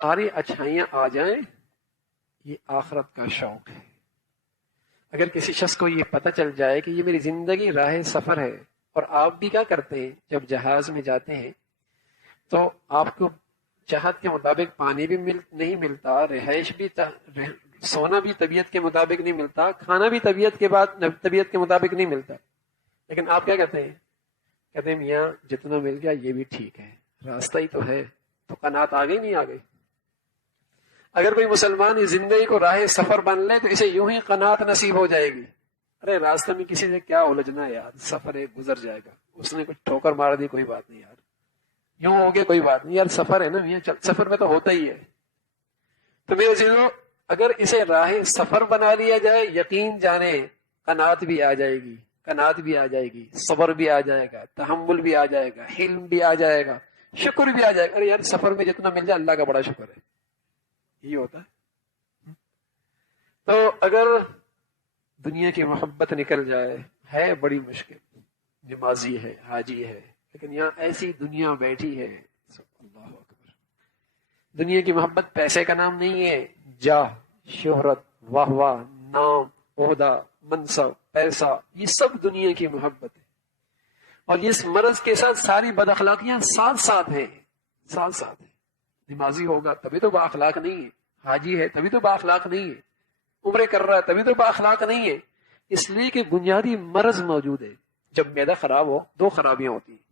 ساری اچھائیاں آ جائیں، یہ آخرت کا شوق ہے۔ اگر کسی شخص کو یہ پتہ چل جائے کہ یہ میری زندگی راہ سفر ہے، اور آپ بھی کیا کرتے ہیں جب جہاز میں جاتے ہیں تو آپ کو چاہت کے مطابق پانی بھی نہیں ملتا، رہائش بھی سونا بھی طبیعت کے مطابق نہیں ملتا، کھانا بھی طبیعت کے مطابق نہیں ملتا، لیکن آپ کیا کہتے ہیں؟ کہتے ہیں میاں جتنا مل گیا یہ بھی ٹھیک ہے، راستہ ہی تو ہے۔ تو قناعت آ گئی نہیں آ گئی؟ اگر کوئی مسلمان اس زندگی کو راہ سفر بن لے تو اسے یوں ہی قناعت نصیب ہو جائے گی۔ ارے راستے میں کسی سے کیا الجھنا یار، سفر ایک گزر جائے گا، اس نے کچھ ٹھوکر مار دی کوئی بات نہیں یار، یوں ہو گیا کوئی بات نہیں یار، سفر ہے نا میاں، سفر میں تو ہوتا ہی ہے۔ تو میرے عزیزو، اگر اسے راہ سفر بنا لیا جائے، یقین جانے قناعت بھی آ جائے گی، قناعت بھی آ جائے گی، صبر بھی آ جائے گا، تحمل بھی آ جائے گا، حلم بھی آ جائے گا، شکر بھی آ جائے گا۔ ارے یار سفر میں جتنا مل جائے اللہ کا بڑا شکر ہے، یہ ہوتا ہے۔ تو اگر دنیا کی محبت نکل جائے، ہے بڑی مشکل، نمازی ہے، حاجی ہے، لیکن یہاں ایسی دنیا بیٹھی ہے، اللہ اکبر۔ دنیا کی محبت پیسے کا نام نہیں ہے، جاہ، شہرت، واہ واہ، نام، عہدہ، منصب، پیسہ، یہ سب دنیا کی محبت ہے، اور اس مرض کے ساتھ ساری بد اخلاقیاں ساتھ ساتھ ہیں، ساتھ ساتھ ہیں۔ نمازی ہوگا تبھی تو با اخلاق نہیں ہے، حاجی ہے تبھی تو با اخلاق نہیں ہے، عمرے کر رہا ہے تبھی تو با اخلاق نہیں ہے، اس لیے کہ بنیادی مرض موجود ہے۔ جب معدہ خراب ہو، دو خرابیاں ہوتی ہیں۔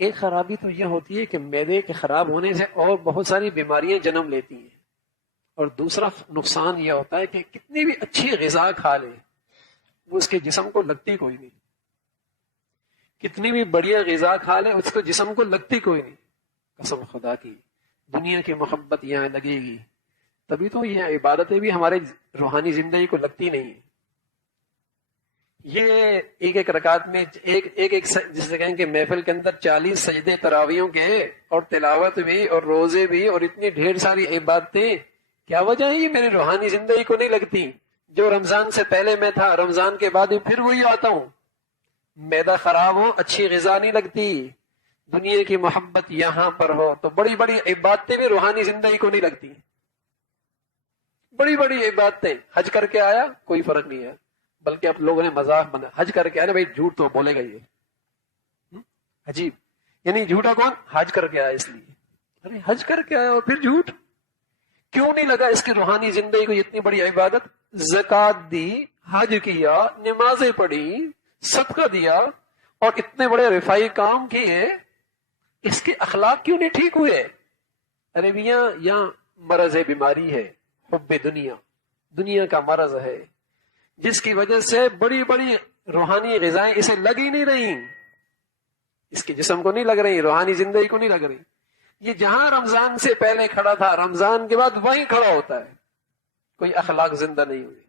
ایک خرابی تو یہ ہوتی ہے کہ معدے کے خراب ہونے سے اور بہت ساری بیماریاں جنم لیتی ہیں، اور دوسرا نقصان یہ ہوتا ہے کہ کتنی بھی اچھی غذا کھا لے وہ اس کے جسم کو لگتی کوئی نہیں، کتنی بھی بڑھیا غذا کھا لے اس کو جسم کو لگتی کوئی نہیں۔ قسم خدا کی دنیا کی محبت یہاں لگے گی تبھی تو یہ عبادتیں بھی ہمارے روحانی زندگی کو لگتی نہیں ہیں۔ یہ ایک ایک رکعت میں ایک جسے کہیں کہ محفل کے اندر 40 سجدے تراویحوں کے، اور تلاوت بھی، اور روزے بھی، اور اتنی ڈھیر ساری عبادتیں، کیا وجہ ہے یہ میری روحانی زندگی کو نہیں لگتی؟ جو رمضان سے پہلے میں تھا، رمضان کے بعد پھر وہی آتا ہوں، معدہ خراب ہو، اچھی غذا نہیں لگتی۔ دنیا کی محبت یہاں پر ہو تو بڑی بڑی عبادتیں بھی روحانی زندگی کو نہیں لگتی، بڑی بڑی عبادتیں۔ حج کر کے آیا کوئی فرق نہیں ہے، بلکہ اب لوگوں نے مذاق بنا، حج کر کے آیا نا بھائی، جھوٹ تو بولے گا یہ، عجیب، یعنی جھوٹا کون؟ حج کر کے آیا اس لیے۔ ارے حج کر کے آیا اور پھر جھوٹ کیوں نہیں لگا؟ اس کی روحانی زندگی کو اتنی بڑی عبادت، زکات دی، حج کیا، نمازیں پڑھی، صدقہ دیا، اور اتنے بڑے رفائی کام کیے، اس کے اخلاق کیوں نہیں ٹھیک ہوئے؟ ارے میاں یہاں مرض ہے، بیماری ہے، حب دنیا، دنیا کا مرض ہے، جس کی وجہ سے بڑی بڑی روحانی غذائیں اسے لگ ہی نہیں رہی، اس کے جسم کو نہیں لگ رہی، روحانی زندگی کو نہیں لگ رہی۔ یہ جہاں رمضان سے پہلے کھڑا تھا، رمضان کے بعد وہیں کھڑا ہوتا ہے، کوئی اخلاق زندہ نہیں ہوئی۔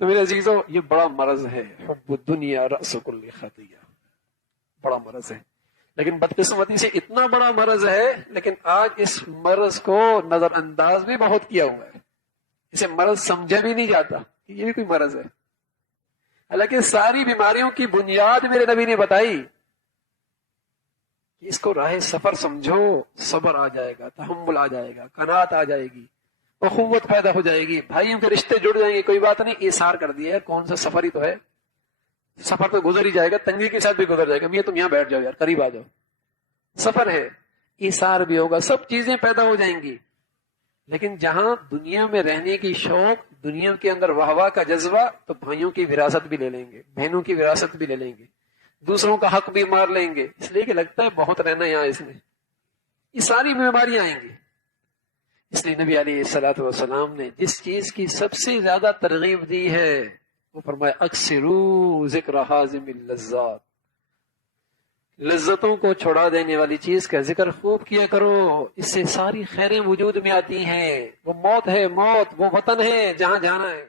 تو میرے عزیزو، یہ بڑا مرض ہے، حب الدنیا رأس کل خطیہ، بڑا مرض ہے، لیکن بدقسمتی سے اتنا بڑا مرض ہے، لیکن آج اس مرض کو نظر انداز بھی بہت کیا ہوا ہے، اسے مرض سمجھا بھی نہیں جاتا کہ یہ بھی کوئی مرض ہے، حالانکہ ساری بیماریوں کی بنیاد میرے نبی نے بتائی کہ اس کو راہ سفر سمجھو، صبر آ جائے گا، تحمل آ جائے گا، قناعت آ جائے گی، اخوت پیدا ہو جائے گی، بھائیوں کے رشتے جڑ جائیں گے، کوئی بات نہیں، ایثار کر دیا ہے، کون سا سفر ہی تو ہے، سفر تو گزر ہی جائے گا، تنگی کے ساتھ بھی گزر جائے گا، میاں تم یہاں بیٹھ جاؤ یار، قریب آ جاؤ، سفر ہے، ایثار بھی ہوگا، سب چیزیں پیدا ہو جائیں گی۔ لیکن جہاں دنیا میں رہنے کی شوق، دنیا کے اندر واہ واہ کا جذبہ، تو بھائیوں کی وراثت بھی لے لیں گے، بہنوں کی وراثت بھی لے لیں گے، دوسروں کا حق بھی مار لیں گے، اس لیے کہ لگتا ہے بہت رہنا یہاں اس میں، یہ ساری بیماریاں آئیں گی۔ اس لیے نبی علیہ الصلوۃ والسلام نے جس چیز کی سب سے زیادہ ترغیب دی ہے وہ فرمایا اکثروا ذکر حازم اللذات، لذتوں کو چھڑا دینے والی چیز کا ذکر خوب کیا کرو، اس سے ساری خیریں وجود میں آتی ہیں۔ وہ موت ہے، موت وہ وطن ہے جہاں جانا ہے۔